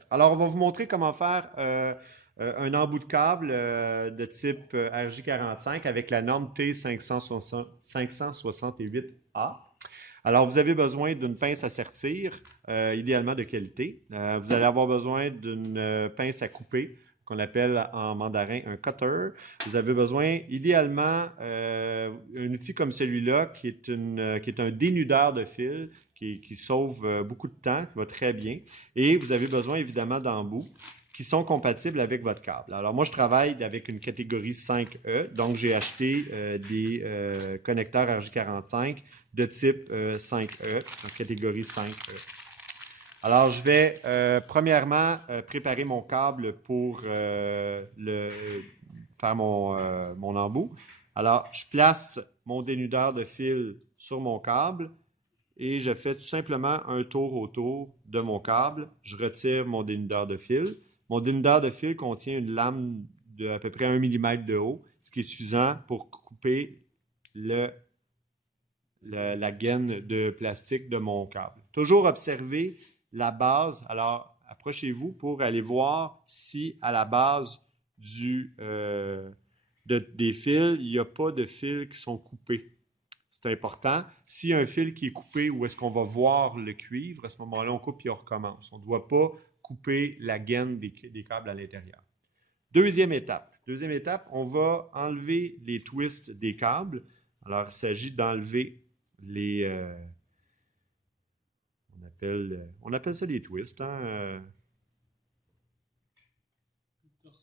peut-être. Alors, on va vous montrer comment faire un embout de câble de type RJ45 avec la norme T568A. Alors, vous avez besoin d'une pince à sertir, idéalement de qualité. Vous allez avoir besoin d'une pince à couper, qu'on appelle en mandarin un cutter. Vous avez besoin, idéalement, un outil comme celui-là, qui est un dénudeur de fil, qui sauve beaucoup de temps, qui va très bien. Et vous avez besoin, évidemment, d'embouts qui sont compatibles avec votre câble. Alors, moi, je travaille avec une catégorie 5E, donc j'ai acheté des connecteurs RJ45 de type 5E, donc catégorie 5E. Alors, je vais premièrement préparer mon câble pour faire mon embout. Alors, je place mon dénudeur de fil sur mon câble et je fais tout simplement un tour autour de mon câble. Je retire mon dénudeur de fil. Mon dénudeur de fil contient une lame de à peu près 1 mm de haut, ce qui est suffisant pour couper la gaine de plastique de mon câble. Toujours observer la base. Alors, approchez-vous pour aller voir si à la base des fils, il n'y a pas de fils qui sont coupés. C'est important. S'il y a un fil qui est coupé, où est-ce qu'on va voir le cuivre, à ce moment-là, on coupe et on recommence. On ne doit pas couper la gaine des câbles à l'intérieur. Deuxième étape. Deuxième étape, on va enlever les twists des câbles. Alors, il s'agit d'enlever on appelle ça des twists, hein?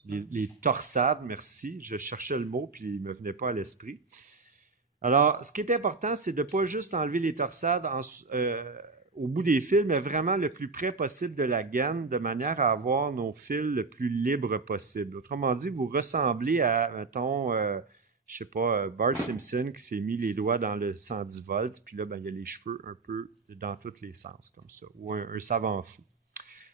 Les torsades, merci. Je cherchais le mot, puis il ne me venait pas à l'esprit. Alors, ce qui est important, c'est de ne pas juste enlever les torsades au bout des fils, mais vraiment le plus près possible de la gaine, de manière à avoir nos fils le plus libres possible. Autrement dit, vous ressemblez à, mettons, je sais pas, Bart Simpson qui s'est mis les doigts dans le 110 volts, puis là, ben, il y a les cheveux un peu dans tous les sens, comme ça, ou un savant fou.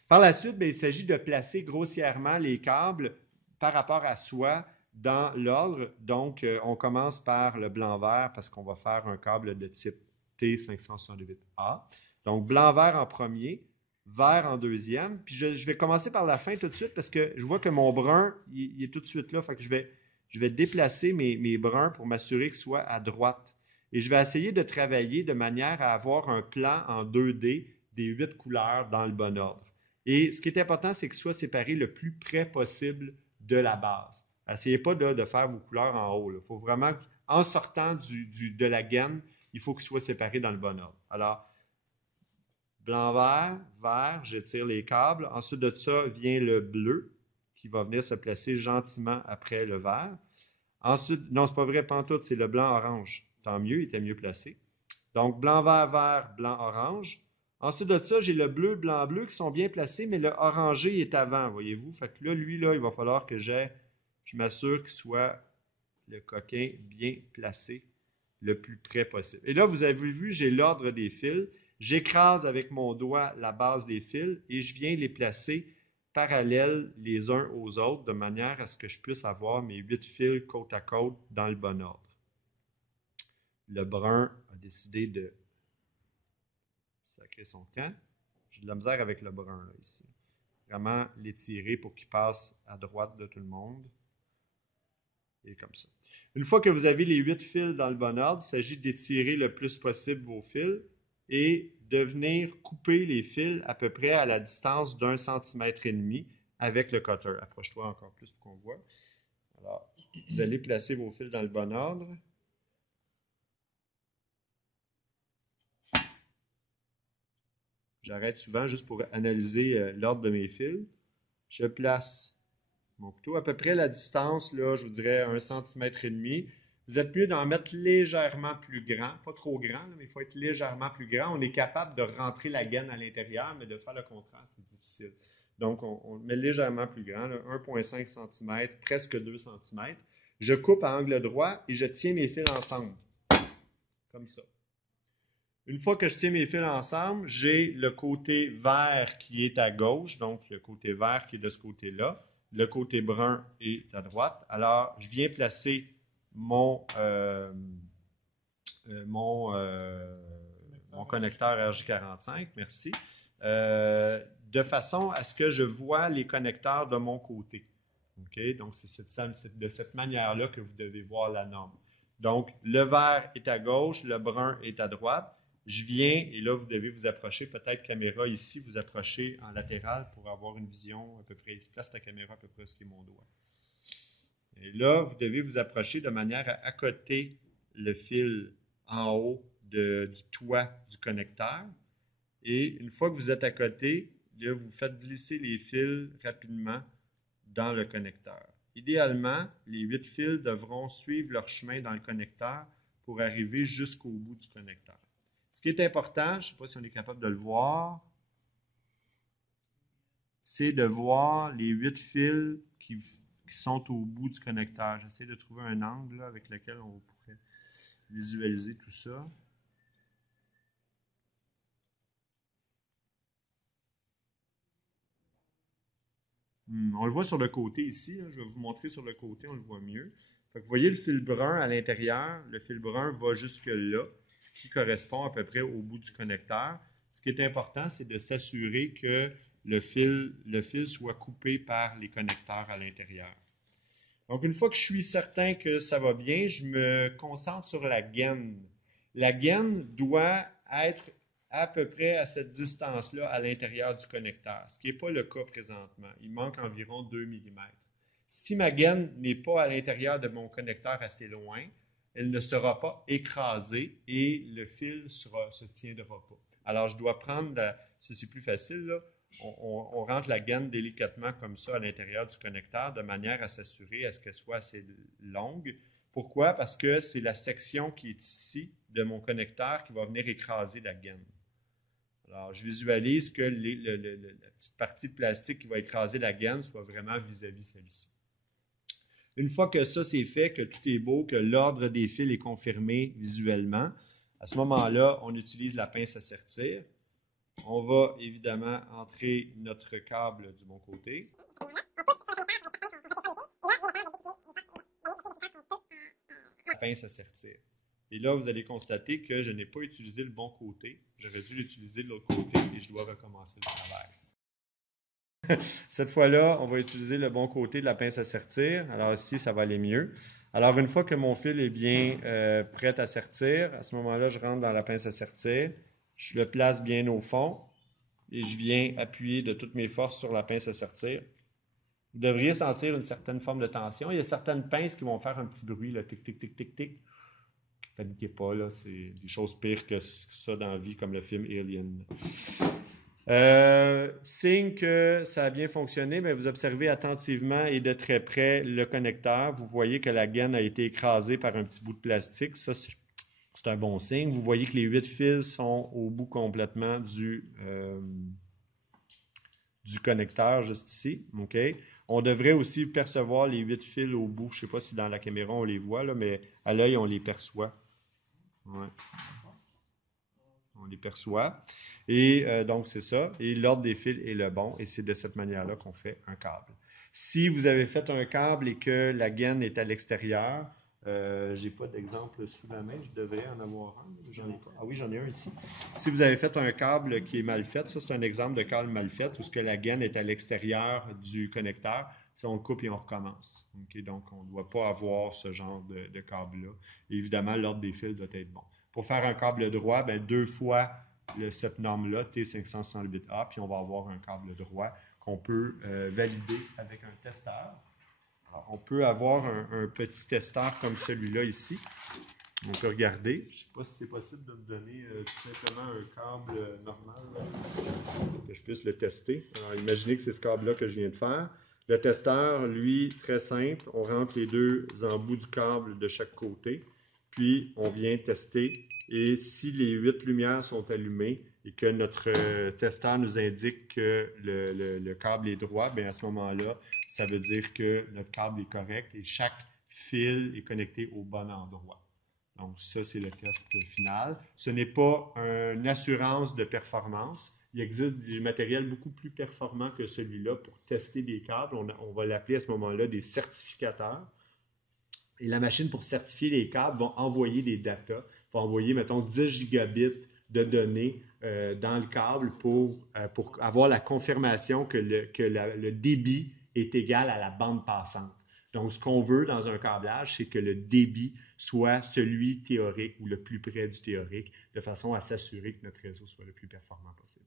Par la suite, bien, il s'agit de placer grossièrement les câbles par rapport à soi dans l'ordre. Donc, on commence par le blanc-vert parce qu'on va faire un câble de type T568A. Donc, blanc-vert en premier, vert en deuxième. Puis, je vais commencer par la fin tout de suite parce que je vois que mon brun, il est tout de suite là. Fait que je vais déplacer mes bruns pour m'assurer qu'ils soient à droite. Et je vais essayer de travailler de manière à avoir un plan en 2D des 8 couleurs dans le bon ordre. Et ce qui est important, c'est que ce soit séparé le plus près possible de la base. Essayez pas de faire vos couleurs en haut. Il faut vraiment, en sortant de la gaine, il faut qu'ils soient séparés dans le bon ordre. Alors, blanc-vert, vert, j'étire les câbles. Ensuite de ça vient le bleu qui va venir se placer gentiment après le vert. Ensuite, non, c'est pas vrai, pantoute, c'est le blanc-orange. Tant mieux, il était mieux placé. Donc, blanc-vert, vert, blanc-orange. Ensuite de ça, j'ai le bleu, blanc, bleu qui sont bien placés, mais le orangé est avant, voyez-vous. Fait que là, lui, là, il va falloir que je m'assure qu'il soit le coquin bien placé le plus près possible. Et là, vous avez vu, j'ai l'ordre des fils. J'écrase avec mon doigt la base des fils et je viens les placer parallèles les uns aux autres de manière à ce que je puisse avoir mes 8 fils côte à côte dans le bon ordre. Le brun a décidé de sacrer son camp. J'ai de la misère avec le brun là, ici. Vraiment l'étirer pour qu'il passe à droite de tout le monde. Et comme ça. Une fois que vous avez les 8 fils dans le bon ordre, il s'agit d'étirer le plus possible vos fils et de venir couper les fils à peu près à la distance d'1,5 cm avec le cutter. Approche-toi encore plus pour qu'on voit. Alors, vous allez placer vos fils dans le bon ordre. J'arrête souvent juste pour analyser l'ordre de mes fils. Je place mon couteau à peu près la distance, là, je vous dirais 1,5 cm. Vous êtes mieux d'en mettre légèrement plus grand, pas trop grand, là, mais il faut être légèrement plus grand. On est capable de rentrer la gaine à l'intérieur, mais de faire le contraire, c'est difficile. Donc, on met légèrement plus grand, 1,5 cm, presque 2 cm. Je coupe à angle droit et je tiens mes fils ensemble, comme ça. Une fois que je tiens mes fils ensemble, j'ai le côté vert qui est à gauche, donc le côté vert qui est de ce côté-là. Le côté brun est à droite. Alors, je viens placer mon connecteur RJ45, merci, de façon à ce que je vois les connecteurs de mon côté. OK? Donc, c'est de cette manière-là que vous devez voir la norme. Donc, le vert est à gauche, le brun est à droite. Je viens, et là, vous devez vous approcher, peut-être caméra ici, vous approchez en latéral pour avoir une vision à peu près, place ta caméra à peu près ce qui est mon doigt. Et là, vous devez vous approcher de manière à accoter le fil en haut du toit du connecteur. Et une fois que vous êtes à côté, là, vous faites glisser les fils rapidement dans le connecteur. Idéalement, les 8 fils devront suivre leur chemin dans le connecteur pour arriver jusqu'au bout du connecteur. Ce qui est important, je ne sais pas si on est capable de le voir, c'est de voir les 8 fils qui sont au bout du connecteur. J'essaie de trouver un angle là, avec lequel on pourrait visualiser tout ça. On le voit sur le côté ici. Là. Je vais vous montrer sur le côté, on le voit mieux. Fait que vous voyez le fil brun à l'intérieur. Le fil brun va jusque là, ce qui correspond à peu près au bout du connecteur. Ce qui est important, c'est de s'assurer que le fil soit coupé par les connecteurs à l'intérieur. Donc, une fois que je suis certain que ça va bien, je me concentre sur la gaine. La gaine doit être à peu près à cette distance-là à l'intérieur du connecteur, ce qui n'est pas le cas présentement. Il manque environ 2 mm. Si ma gaine n'est pas à l'intérieur de mon connecteur assez loin, elle ne sera pas écrasée et le fil se tiendra pas. Alors, je dois prendre, c'est plus facile, là, on rentre la gaine délicatement comme ça à l'intérieur du connecteur de manière à s'assurer à ce qu'elle soit assez longue. Pourquoi? Parce que c'est la section qui est ici de mon connecteur qui va venir écraser la gaine. Alors, je visualise que la petite partie de plastique qui va écraser la gaine soit vraiment vis-à-vis celle-ci. Une fois que ça c'est fait, que tout est beau, que l'ordre des fils est confirmé visuellement, à ce moment-là, on utilise la pince à sertir. On va évidemment entrer notre câble du bon côté. La pince à sertir. Et là, vous allez constater que je n'ai pas utilisé le bon côté. J'aurais dû l'utiliser de l'autre côté et je dois recommencer le travail. Cette fois-là, on va utiliser le bon côté de la pince à sertir. Alors ici, ça va aller mieux. Alors, une fois que mon fil est bien prêt à sertir, à ce moment-là, je rentre dans la pince à sertir. Je le place bien au fond et je viens appuyer de toutes mes forces sur la pince à sertir. Vous devriez sentir une certaine forme de tension. Il y a certaines pinces qui vont faire un petit bruit, là, tic, tic, tic, tic, tic. Paniquez pas, là, c'est des choses pires que ça dans la vie, comme le film Alien. Signe que ça a bien fonctionné, mais vous observez attentivement et de très près le connecteur. Vous voyez que la gaine a été écrasée par un petit bout de plastique. Ça, c'est un bon signe. Vous voyez que les 8 fils sont au bout complètement du connecteur, juste ici. OK? On devrait aussi percevoir les 8 fils au bout. Je ne sais pas si dans la caméra on les voit, là, mais à l'œil, on les perçoit. Ouais. On les perçoit. Et donc, c'est ça. Et l'ordre des fils est le bon. Et c'est de cette manière-là qu'on fait un câble. Si vous avez fait un câble et que la gaine est à l'extérieur, j'ai pas d'exemple sous la main. Je devrais en avoir un. J'en ai pas. Ah oui, j'en ai un ici. Si vous avez fait un câble qui est mal fait, ça, c'est un exemple de câble mal fait où ce que la gaine est à l'extérieur du connecteur. Si on coupe et on recommence. Okay? Donc, on ne doit pas avoir ce genre de câble-là. Et évidemment, l'ordre des fils doit être bon. Pour faire un câble droit, ben, 2 fois cette norme-là, T568A, puis on va avoir un câble droit qu'on peut valider avec un testeur. Alors, on peut avoir un petit testeur comme celui-là ici. On peut regarder. Je ne sais pas si c'est possible de me donner tout simplement un câble normal pour que je puisse le tester. Alors, imaginez que c'est ce câble-là que je viens de faire. Le testeur, lui, très simple. On rentre les deux embouts du câble de chaque côté. Puis, on vient tester. Et si les 8 lumières sont allumées et que notre testeur nous indique que le câble est droit, bien à ce moment-là, ça veut dire que notre câble est correct et chaque fil est connecté au bon endroit. Donc, ça, c'est le test final. Ce n'est pas une assurance de performance. Il existe des matériels beaucoup plus performants que celui-là pour tester des câbles. On va l'appeler à ce moment-là des certificateurs. Et la machine, pour certifier les câbles, va envoyer des datas. Va envoyer, mettons, 10 gigabits de données dans le câble pour avoir la confirmation que le débit est égal à la bande passante. Donc, ce qu'on veut dans un câblage, c'est que le débit soit celui théorique ou le plus près du théorique, de façon à s'assurer que notre réseau soit le plus performant possible.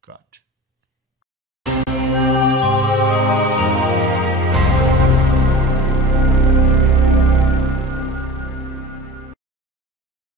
Cut.